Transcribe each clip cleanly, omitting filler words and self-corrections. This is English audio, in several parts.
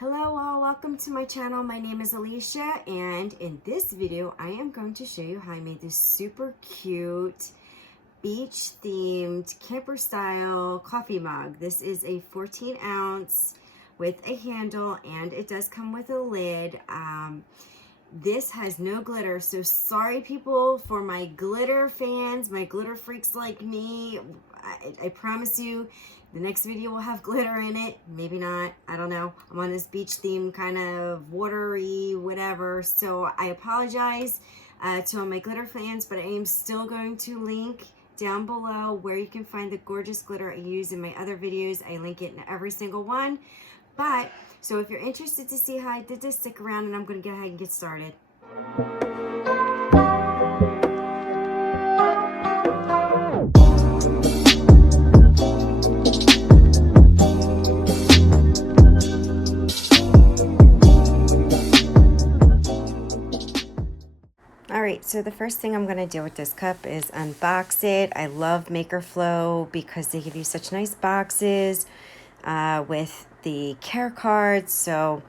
Hello all, welcome to my channel. My name is Alicia, and in this video I am going to show you how I made this super cute beach themed camper style coffee mug. This is a 14 ounce with a handle, and it does come with a lid. This has no glitter, so sorry people for my glitter fans, my glitter freaks like me. I promise you the next video will have glitter in it. Maybe not, I don't know. I'm on this beach theme, kind of watery, whatever. So I apologize to all my glitter fans, but I am still going to link down below where you can find the gorgeous glitter I use in my other videos. I link it in every single one. But, so if you're interested to see how I did this, stick around and I'm going to go ahead and get started. Alright, so the first thing I'm going to do with this cup is unbox it. I love Maker Flow because they give you such nice boxes with the care cards, so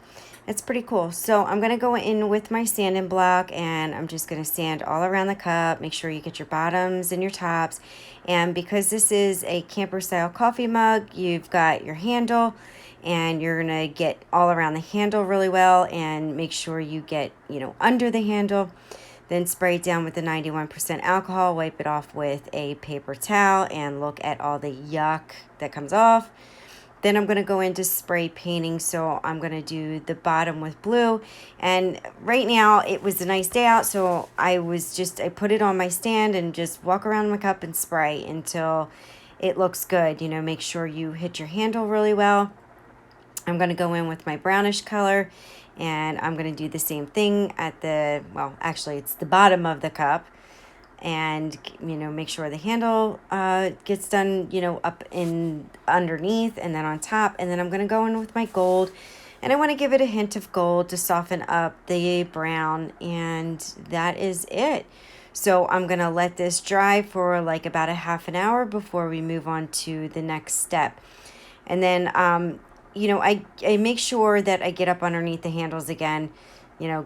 it's pretty cool. So I'm going to go in with my sanding block and I'm just going to sand all around the cup. Make sure you get your bottoms and your tops. And because this is a camper style coffee mug, you've got your handle and you're going to get all around the handle really well and make sure you get, under the handle. Then spray it down with the 91% alcohol, wipe it off with a paper towel, and look at all the yuck that comes off. Then I'm going to go into spray painting, so I'm going to do the bottom with blue. And right now, it was a nice day out, so I put it on my stand and just walk around my cup and spray until it looks good. Make sure you hit your handle really well. I'm going to go in with my brownish color, and I'm going to do the same thing at actually it's the bottom of the cup, and make sure the handle gets done up in underneath and then on top. And then I'm going to go in with my gold, and I want to give it a hint of gold to soften up the brown, and that is it. So I'm going to let this dry for like about a half an hour before we move on to the next step. And then I make sure that I get up underneath the handles again,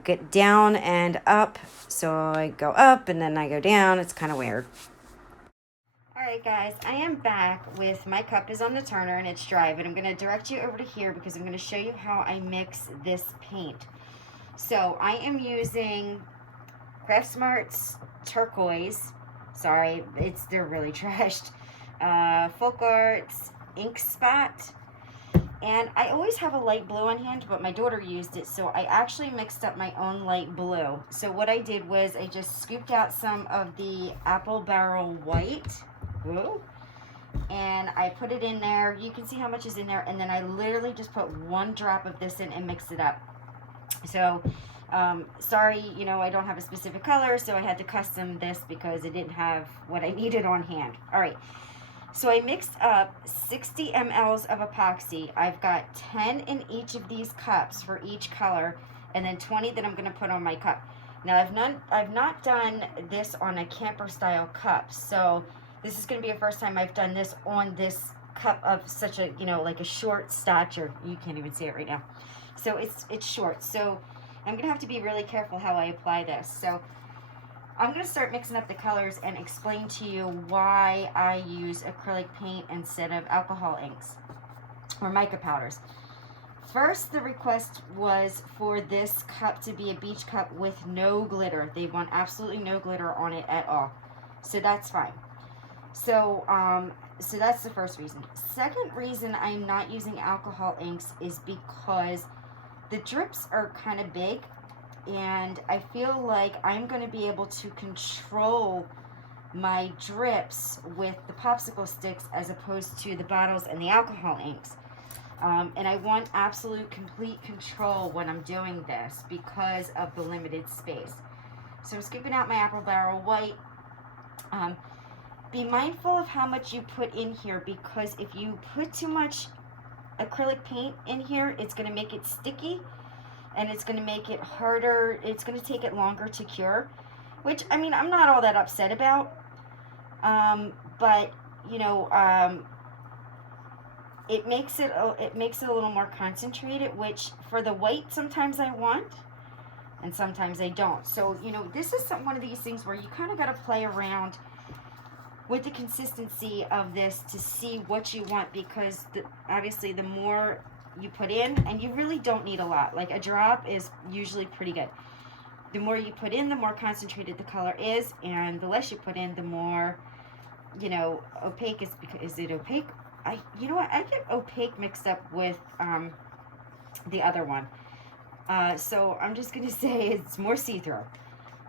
get down and up. So I go up and then I go down. It's kind of weird. All right, guys, I am back with my cup is on the turner and it's dry, but I'm going to direct you over to here because I'm going to show you how I mix this paint. So I am using Craft Smart's turquoise. Sorry, they're really trashed. Folk Arts ink spot. And I always have a light blue on hand, but my daughter used it, so I actually mixed up my own light blue. So what I did was I just scooped out some of the apple barrel white, and I put it in there. You can see how much is in there, and then I literally just put one drop of this in and mixed it up. So, sorry, I don't have a specific color, so I had to custom this because it didn't have what I needed on hand. All right. So I mixed up 60 mLs of epoxy. I've got 10 in each of these cups for each color, and then 20 that I'm going to put on my cup. Now I've not done this on a camper style cup, so this is going to be the first time I've done this on this cup of such a like a short stature. You can't even see it right now. So it's short. So I'm going to have to be really careful how I apply this. So I'm going to start mixing up the colors and explain to you why I use acrylic paint instead of alcohol inks or mica powders. First, the request was for this cup to be a beach cup with no glitter. They want absolutely no glitter on it at all. So that's fine. So that's the first reason. Second reason I'm not using alcohol inks is because the drips are kind of big. And I feel like I'm going to be able to control my drips with the popsicle sticks as opposed to the bottles and the alcohol inks. And I want absolute complete control when I'm doing this because of the limited space. So I'm scooping out my apple barrel white. Be mindful of how much you put in here, because if you put too much acrylic paint in here, it's going to make it sticky. And it's going to make it harder. It's going to take it longer to cure, which, I'm not all that upset about. But, it makes it a little more concentrated, which for the white sometimes I want and sometimes I don't. So, you know, this is one of these things where you kind of got to play around with the consistency of this to see what you want, because obviously the more you put in, and you really don't need a lot, like a drop is usually pretty good. The more you put in, the more concentrated the color is, and the less you put in, the more, you know, opaque is. Is it opaque? You know what, I get opaque mixed up with the other one. So I'm just gonna say it's more see-through,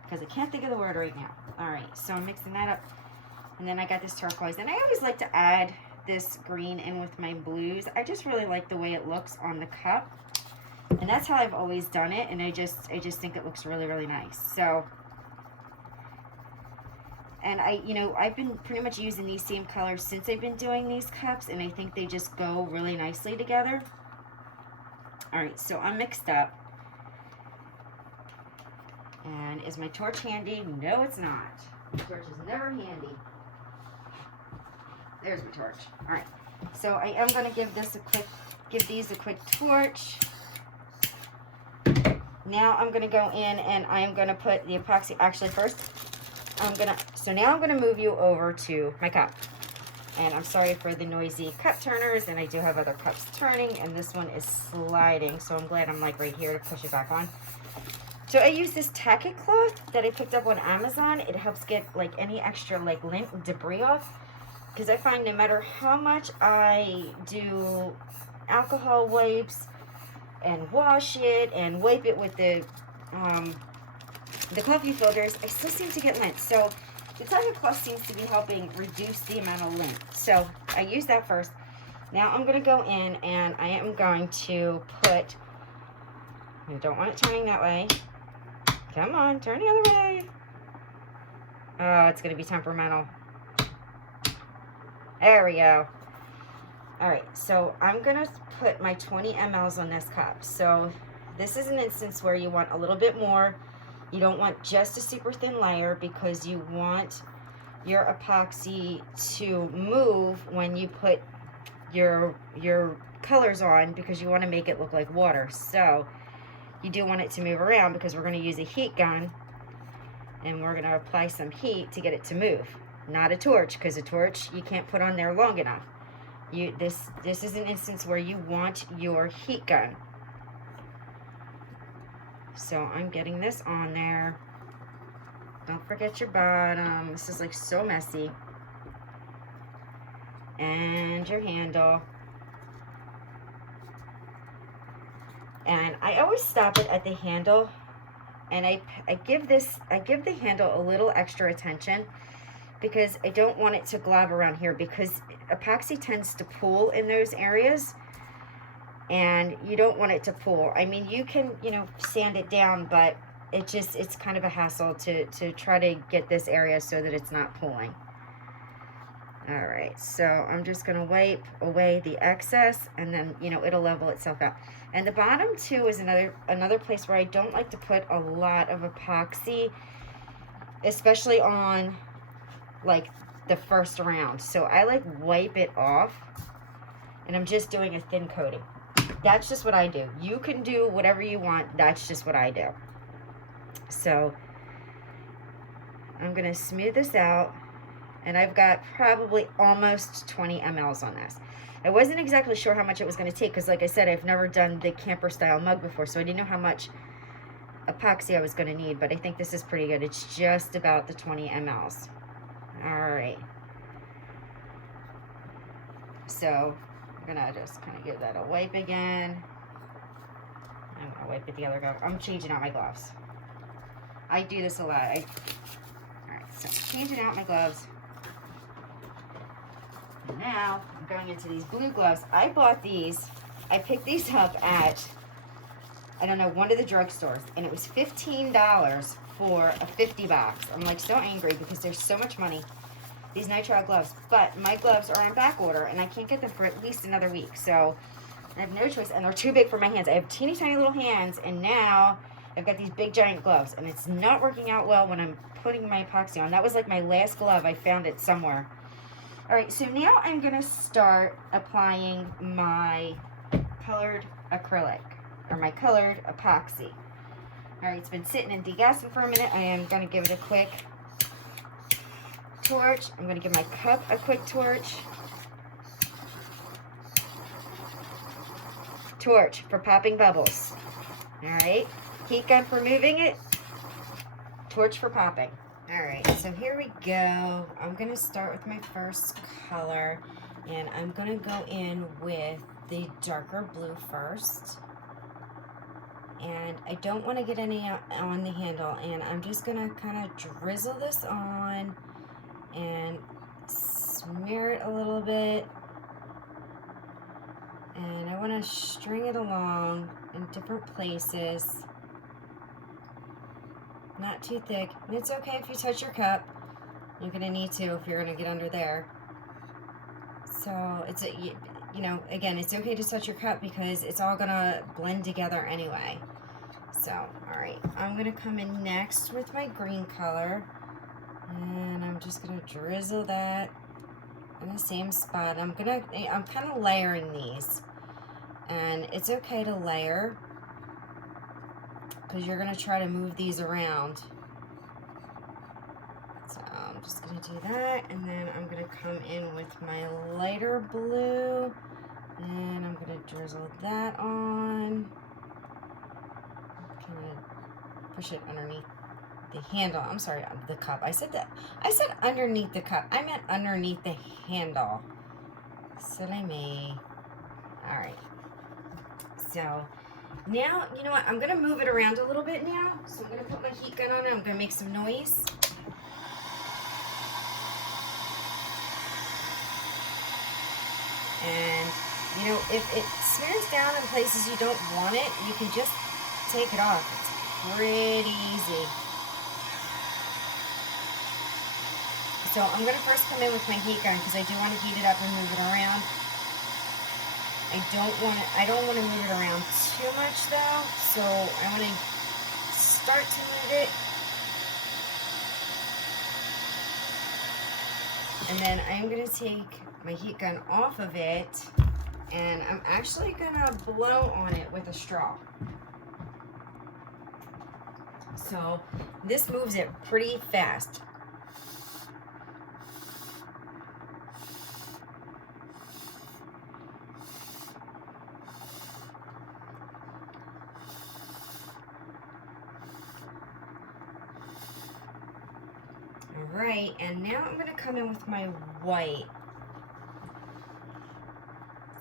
because I can't think of the word right now. All right, so I'm mixing that up. And then I got this turquoise, and I always like to add this green in with my blues. I just really like the way it looks on the cup, and that's how I've always done it, and I just think it looks really, really nice. So, and you know, I've been pretty much using these same colors since I've been doing these cups, and I think they just go really nicely together. All right, so I'm mixed up. And is my torch handy? No, it's not. My torch is never handy. There's my torch. All right, so I am going to give these a quick torch. Now I'm going to go in and I am going to put the epoxy. Actually, first so now I'm going to move you over to my cup. And I'm sorry for the noisy cup turners, and I do have other cups turning, and this one is sliding, so I'm glad I'm like right here to push it back on. So I use this tacky cloth that I picked up on Amazon. It helps get like any extra like lint and debris off, because I find no matter how much I do alcohol wipes and wash it and wipe it with the coffee filters, I still seem to get lint. So the tacky cloth seems to be helping reduce the amount of lint. So I use that first. Now I'm going to go in and I am going to put, you don't want it turning that way. Come on, turn the other way. Oh, it's going to be temperamental. There we go. All right, so I'm going to put my 20 mLs on this cup. So this is an instance where you want a little bit more. You don't want just a super thin layer, because you want your epoxy to move when you put your colors on, because you want to make it look like water. So you do want it to move around, because we're going to use a heat gun and we're going to apply some heat to get it to move. Not a torch, because a torch you can't put on there long enough. This is an instance where you want your heat gun. So I'm getting this on there. Don't forget your bottom. This is like so messy. And your handle. And I always stop it at the handle, and I give the handle a little extra attention, because I don't want it to glob around here, because epoxy tends to pool in those areas, and you don't want it to pool. I mean, you can, you know, sand it down, but it's kind of a hassle to try to get this area so that it's not pooling. All right, so I'm just going to wipe away the excess, and then, you know, it'll level itself out. And the bottom too is another place where I don't like to put a lot of epoxy, especially on like the first round. So I like wipe it off, and I'm just doing a thin coating. That's just what I do. You can do whatever you want. That's just what I do. So I'm going to smooth this out, and I've got probably almost 20 mLs on this. I wasn't exactly sure how much it was going to take, because like I said, I've never done the camper style mug before, so I didn't know how much epoxy I was going to need, but I think this is pretty good. It's just about the 20 mLs. All right. So I'm going to just kind of give that a wipe again. I'm going to wipe it the other glove. I'm changing out my gloves. I do this a lot. All right, so changing out my gloves. And now I'm going into these blue gloves. I bought these. I picked these up at, I don't know, one of the drugstores, and it was $15 for a 50 box. I'm like so angry because there's so much money. These nitrile gloves, but my gloves are on back order, and I can't get them for at least another week. So I have no choice, and they're too big for my hands. I have teeny tiny little hands, and now I've got these big giant gloves, and it's not working out well when I'm putting my epoxy on. That was like my last glove. I found it somewhere. All right, so now I'm gonna start applying my colored acrylic, or my colored epoxy. All right, it's been sitting and degassing for a minute. I am gonna give it a quick torch. I'm gonna give my cup a quick torch. Torch for popping bubbles. All right, heat gun for moving it. Torch for popping. All right, so here we go. I'm gonna start with my first color, and I'm gonna go in with the darker blue first. And I don't want to get any on the handle, and I'm just gonna kind of drizzle this on and smear it a little bit. And I want to string it along in different places. Not too thick. And it's okay if you touch your cup. You're going to need to if you're going to get under there. So it's, you know, again, it's okay to touch your cup because it's all going to blend together anyway. So, all right, I'm going to come in next with my green color. And I'm just going to drizzle that in the same spot. I'm kind of layering these. And it's okay to layer, because you're going to try to move these around. So I'm just going to do that, and then I'm going to come in with my lighter blue, and I'm going to drizzle that on. Kind of push it underneath the handle. I'm sorry, the cup. I said underneath the cup. I meant underneath the handle. Silly me. All right. So now, you know what, I'm going to move it around a little bit now. So I'm going to put my heat gun on it. I'm going to make some noise. And, you know, if it smears down in places you don't want it, you can just take it off. It's pretty easy. So I'm going to first come in with my heat gun because I do want to heat it up and move it around. I don't want to move it around too much though, so I want to start to move it, and then I'm going to take my heat gun off of it, and I'm actually going to blow on it with a straw. So this moves it pretty fast. Alright, and now I'm going to come in with my white.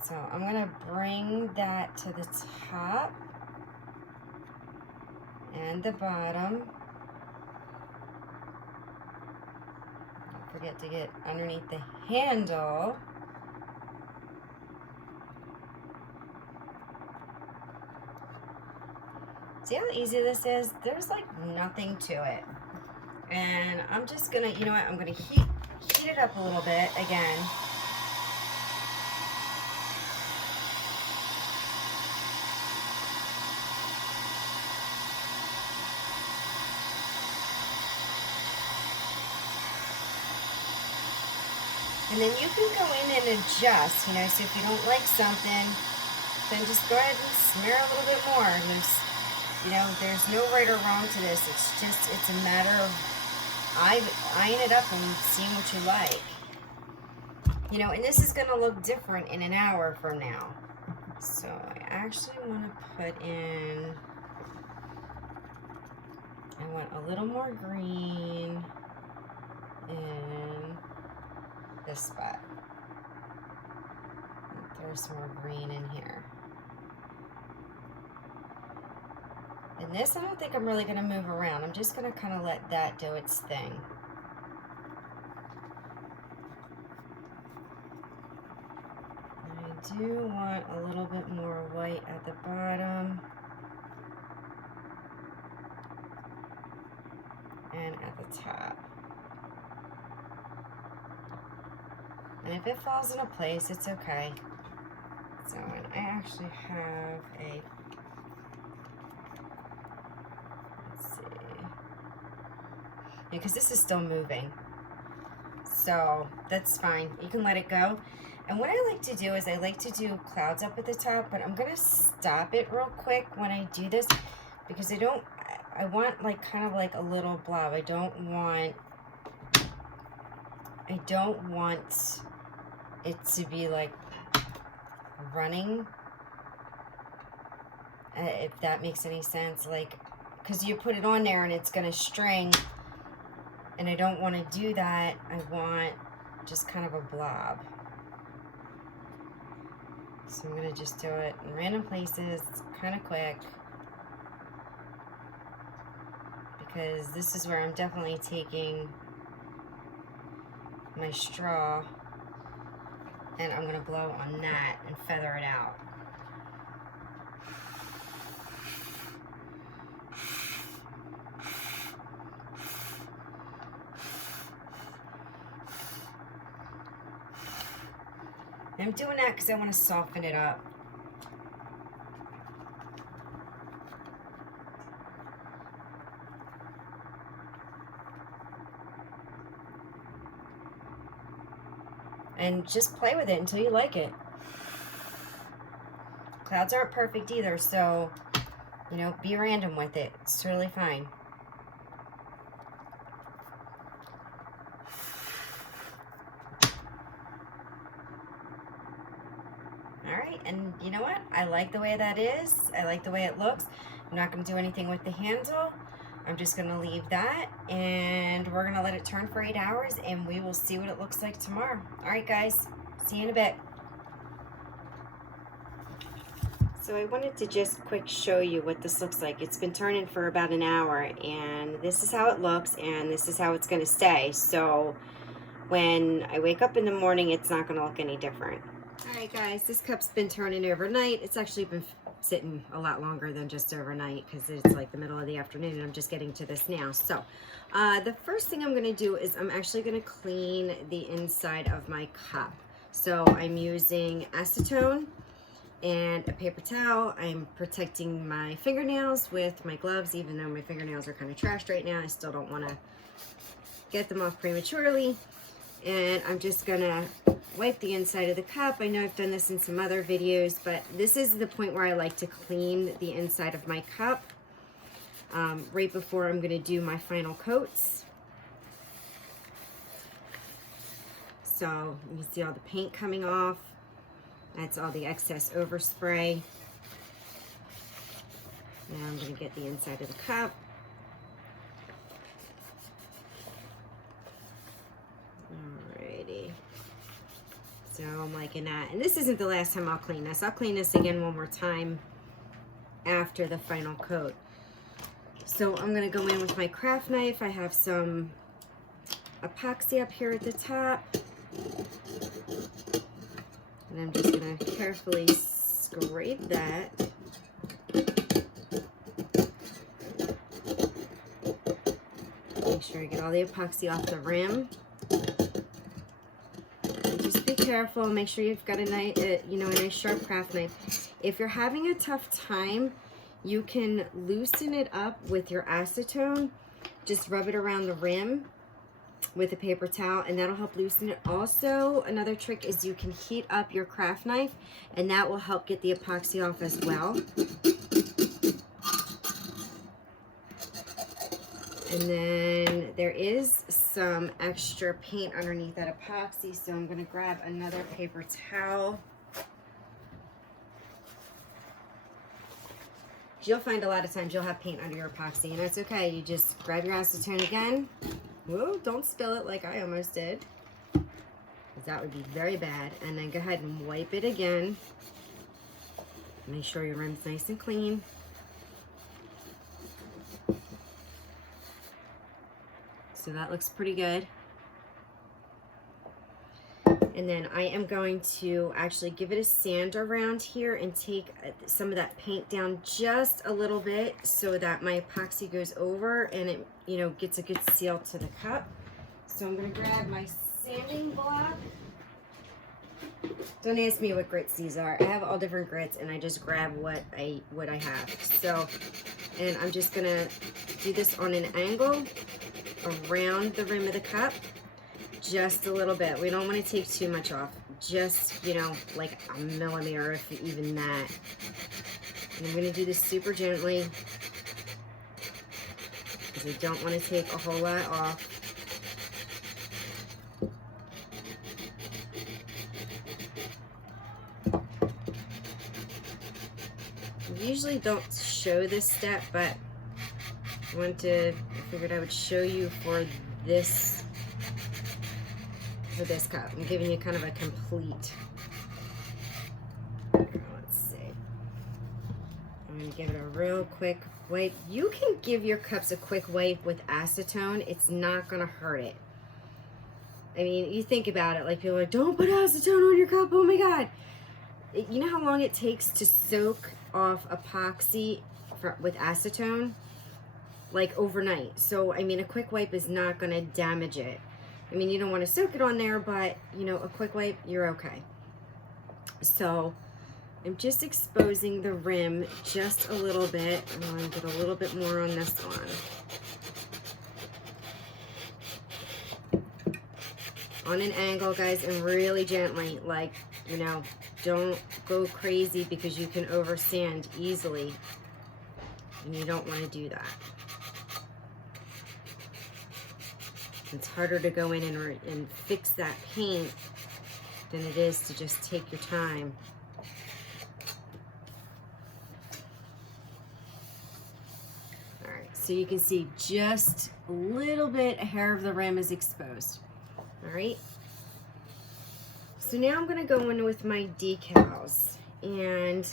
So I'm going to bring that to the top and the bottom. Don't forget to get underneath the handle. See how easy this is? There's like nothing to it. And I'm just gonna, you know what, I'm gonna heat it up a little bit again. And then you can go in and adjust, you know, so if you don't like something, then just go ahead and smear a little bit more. There's no right or wrong to this. It's a matter of eyeing it up and seeing what you like. You know, and this is going to look different in an hour from now. So I actually want to put in, I want a little more green in this spot. There's some more green in here. And this, I don't think I'm really going to move around. I'm just going to kind of let that do its thing. I do want a little bit more white at the bottom. And at the top. And if it falls into place, it's okay. So, and I actually have a, let's see, because this is still moving. so that's fine. You can let it go. And what I like to do is I like to do clouds up at the top, but I'm gonna stop it real quick when I do this because I want like kind of like a little blob. I don't want it to be like running, if that makes any sense, like, because you put it on there and it's gonna string, and I don't want to do that. I want just kind of a blob. So I'm gonna just do it in random places, kind of quick, because this is where I'm definitely taking my straw and I'm gonna blow on that and feather it out. I'm doing that because I want to soften it up. And just play with it until you like it. Clouds aren't perfect either, so, you know, be random with it. It's totally fine. Alright, and you know what? I like the way that is. I like the way it looks. I'm not going to do anything with the handle. I'm just going to leave that, and we're going to let it turn for 8 hours, and we will see what it looks like tomorrow. Alright guys, see you in a bit. So I wanted to just quick show you what this looks like. It's been turning for about an hour, and this is how it looks, and this is how it's going to stay. So when I wake up in the morning, it's not going to look any different. Alright guys, this cup's been turning overnight. It's actually been sitting a lot longer than just overnight because it's like the middle of the afternoon and I'm just getting to this now. So the first thing I'm going to do is I'm actually going to clean the inside of my cup. So I'm using acetone and a paper towel. I'm protecting my fingernails with my gloves, even though my fingernails are kind of trashed right now. I still don't want to get them off prematurely. And I'm just gonna wipe the inside of the cup. I know I've done this in some other videos, but this is the point where I like to clean the inside of my cup right before I'm gonna do my final coats. So you can see all the paint coming off. That's all the excess overspray. Now I'm gonna get the inside of the cup. Alrighty. So I'm liking that. And this isn't the last time I'll clean this. I'll clean this again one more time after the final coat. So I'm gonna go in with my craft knife. I have some epoxy up here at the top. And I'm just gonna carefully scrape that. Make sure I get all the epoxy off the rim. Just be careful. Make sure you've got a nice, a nice sharp craft knife. If you're having a tough time, you can loosen it up with your acetone. Just rub it around the rim with a paper towel, and that'll help loosen it. Also, another trick is you can heat up your craft knife, and that will help get the epoxy off as well. And then there is some extra paint underneath that epoxy, so I'm going to grab another paper towel. You'll find a lot of times you'll have paint under your epoxy, and that's okay. You just grab your acetone again. Whoa, don't spill it like I almost did, because that would be very bad. And then go ahead and wipe it again. Make sure your rim's nice and clean. So that looks pretty good. And then I am going to actually give it a sand around here and take some of that paint down just a little bit so that my epoxy goes over and it, gets a good seal to the cup. So I'm going to grab my sanding block. Don't ask me what grits these are. I have all different grits and I just grab what I have. So, and I'm just going to do this on an angle around the rim of the cup, just a little bit. We don't want to take too much off. Just, you know, like a millimeter, if even that. And I'm going to do this super gently because I don't want to take a whole lot off. I usually don't show this step, but I figured I would show you for this cup. I'm giving you kind of a complete, let's see. I'm gonna give it a real quick wipe. You can give your cups a quick wipe with acetone. It's not gonna hurt it. I mean, you think about it, like people are like, don't put acetone on your cup, oh my God. You know how long it takes to soak off epoxy with acetone? Like overnight. So, I mean, a quick wipe is not gonna damage it. I mean, you don't want to soak it on there, but, you know, a quick wipe, you're okay. So, I'm just exposing the rim just a little bit. I'm going to get a little bit more on this one. On an angle, guys, and really gently. Like, you know, don't go crazy because you can oversand easily. And you don't want to do that. It's harder to go in and fix that paint than it is to just take your time. All right, so you can see just a little bit, a hair of the rim is exposed. All right. So now I'm gonna go in with my decals. And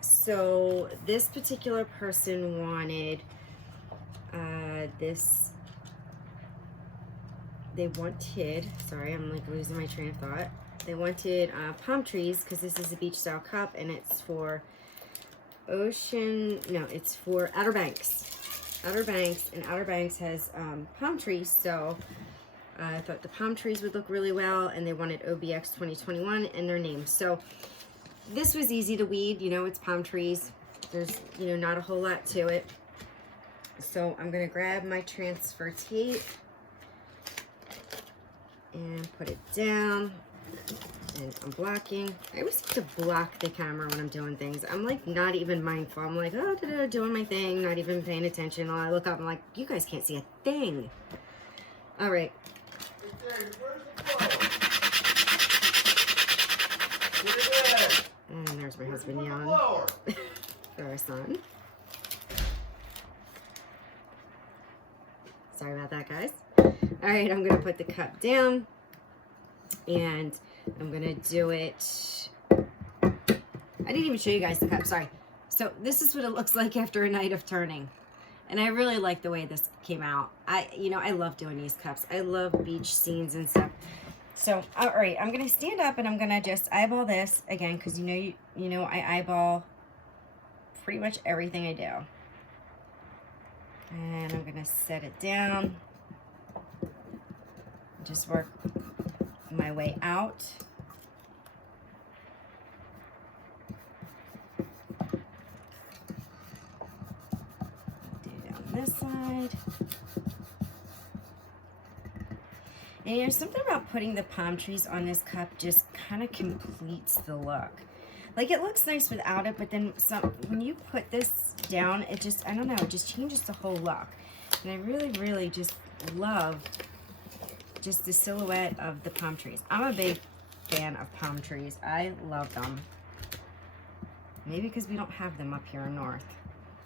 so this particular person wanted they wanted, sorry, I'm like losing my train of thought. They wanted palm trees because this is a beach style cup and it's for it's for Outer Banks. Outer Banks, and Outer Banks has palm trees, so I thought the palm trees would look really well, and they wanted OBX 2021 and their name. So this was easy to weed, you know, it's palm trees. There's, you know, not a whole lot to it. So I'm gonna grab my transfer tape and put it down, and I'm blocking. I always have to block the camera when I'm doing things. I'm like not even mindful. I'm like, oh, doing my thing, not even paying attention. I look up, I'm like, you guys can't see a thing. All right. And there's my husband yelling for our son. Sorry about that, guys. All right, I'm gonna put the cup down and I'm gonna do it. I didn't even show you guys the cup, sorry. So this is what it looks like after a night of turning. And I really like the way this came out. I love doing these cups. I love beach scenes and stuff. So, all right, I'm gonna stand up and I'm gonna just eyeball this again, because you know I eyeball pretty much everything I do. And I'm gonna set it down. Just work my way out. Do down this side. And you know, something about putting the palm trees on this cup just kind of completes the look. Like, it looks nice without it, but then when you put this down, it just, I don't know, it just changes the whole look. And I really, really just love just the silhouette of the palm trees. I'm a big fan of palm trees. I love them. Maybe because we don't have them up here in North.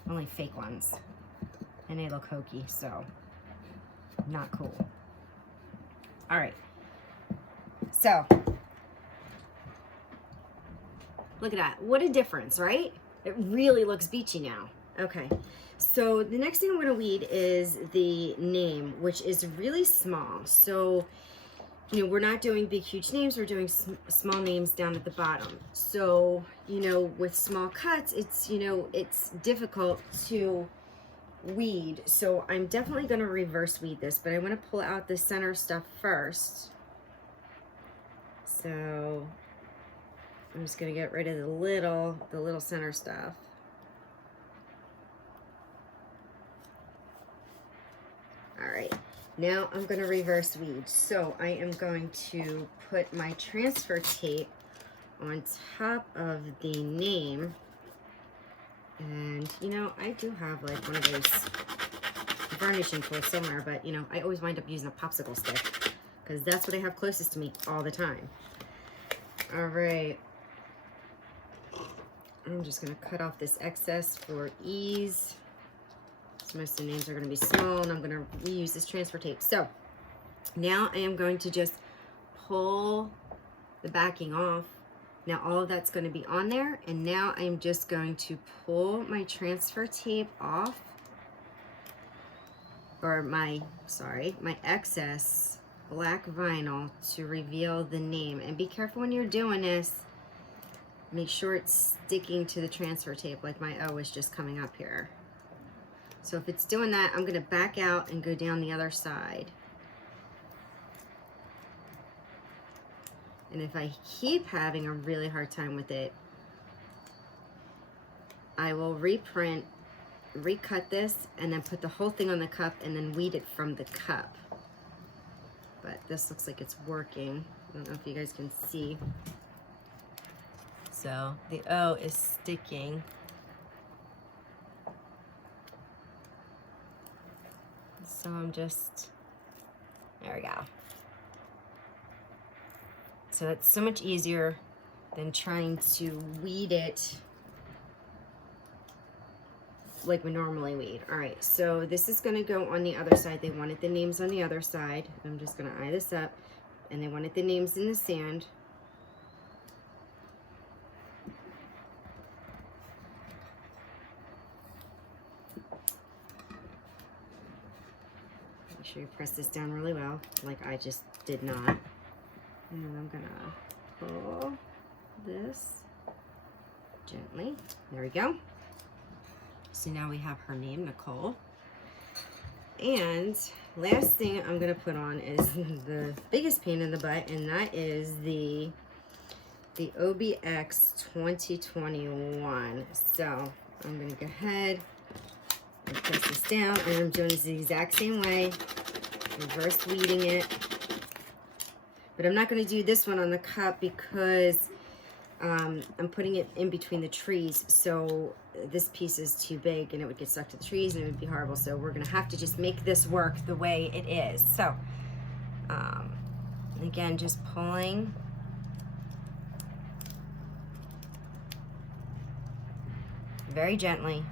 Only fake ones. And they look hokey, so not cool. All right. So, look at that. What a difference, right? It really looks beachy now. Okay. So the next thing I'm going to weed is the name, which is really small. So, you know, we're not doing big, huge names. We're doing small names down at the bottom. So, you know, with small cuts, it's, you know, it's difficult to weed. So I'm definitely going to reverse weed this, but I want to pull out the center stuff first. So I'm just going to get rid of the little center stuff. All right, Now I'm going to reverse weed. So I am going to put my transfer tape on top of the name. And, you know, I do have like one of those varnishing tools somewhere, but, you know, I always wind up using a popsicle stick because that's what I have closest to me all the time. All right. I'm just going to cut off this excess for ease. So most of the names are going to be small, and I'm going to reuse this transfer tape. So now I am going to just pull the backing off. Now all of that's going to be on there, and now I'm just going to pull my transfer tape off, or my excess black vinyl to reveal the name. And be careful when you're doing this. Make sure it's sticking to the transfer tape, like my O is just coming up here. So if it's doing that, I'm going to back out and go down the other side. And if I keep having a really hard time with it, I will reprint, recut this, and then put the whole thing on the cup and then weed it from the cup. But this looks like it's working. I don't know if you guys can see. So the O is sticking. So I'm just, there we go. So that's so much easier than trying to weed it like we normally weed. All right, so this is gonna go on the other side. They wanted the names on the other side. I'm just gonna eye this up, and they wanted the names in the sand. Make sure you press this down really well, like I just did not. And I'm gonna pull this gently. There we go. So now we have her name, Nicole. And last thing I'm gonna put on is the biggest pain in the butt, and that is the OBX 2021. So I'm gonna go ahead and press this down, and I'm doing this the exact same way, reverse weeding it. But I'm not going to do this one on the cup because I'm putting it in between the trees. So this piece is too big and it would get stuck to the trees and it would be horrible. So we're going to have to just make this work the way it is. So again, just pulling. Very gently.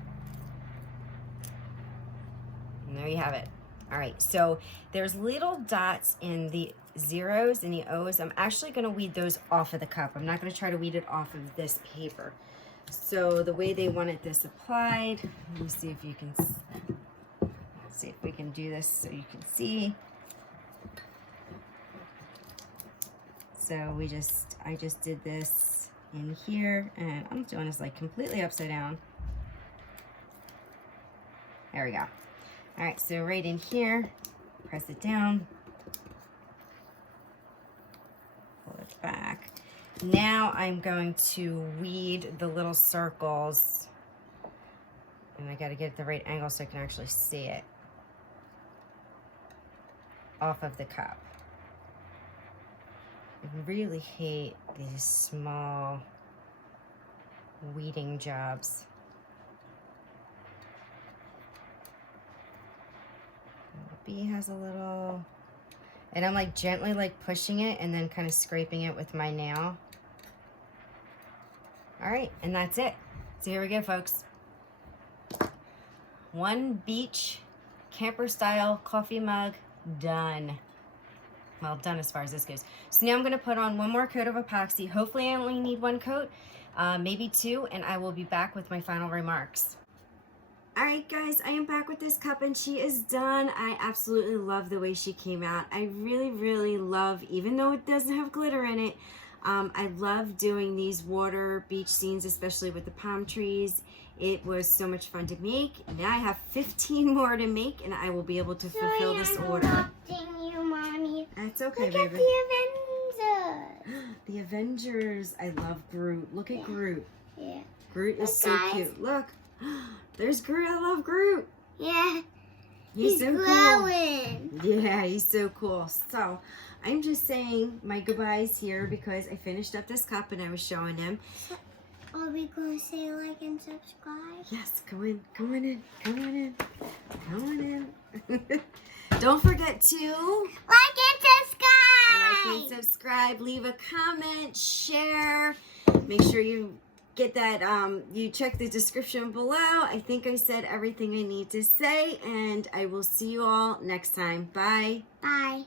And there you have it. All right, so there's little dots in the zeros and the O's. I'm actually gonna weed those off of the cup. I'm not gonna try to weed it off of this paper. So the way they wanted this applied, let me see if you can, see if we can do this so you can see. So I just did this in here, and I'm doing this like completely upside down. There we go. All right, so right in here, press it down, pull it back. Now I'm going to weed the little circles, and I gotta get the right angle so I can actually see it, off of the cup. I really hate these small weeding jobs. B has a little, and I'm like gently like pushing it and then kind of scraping it with my nail. All right, and that's it. So here we go, folks. One beach camper style coffee mug done. Well, done as far as this goes. So now I'm gonna put on one more coat of epoxy. Hopefully I only need one coat, maybe two, and I will be back with my final remarks. All right, guys, I am back with this cup and she is done. I absolutely love the way she came out. I really, really love, even though it doesn't have glitter in it, I love doing these water beach scenes, especially with the palm trees. It was so much fun to make. Now I have 15 more to make and I will be able to fulfill this order. Interrupting you, Mommy. That's okay, Look baby. at the Avengers. The Avengers. I love Groot. Look at Groot. Yeah. Groot is Look, so guys. cute. Look. There's Groot. I love Groot. Yeah. He's so glowing. cool. Yeah, he's so cool. So I'm just saying my goodbyes here because I finished up this cup and I was showing him. Are we going to say like and subscribe? Yes, go in, go on in, go on in, go on in. Don't forget to Like and subscribe. like and subscribe, leave a comment, share. Make sure you get that, you check the description below. I think I said everything I need to say, and I will see you all next time. Bye. Bye.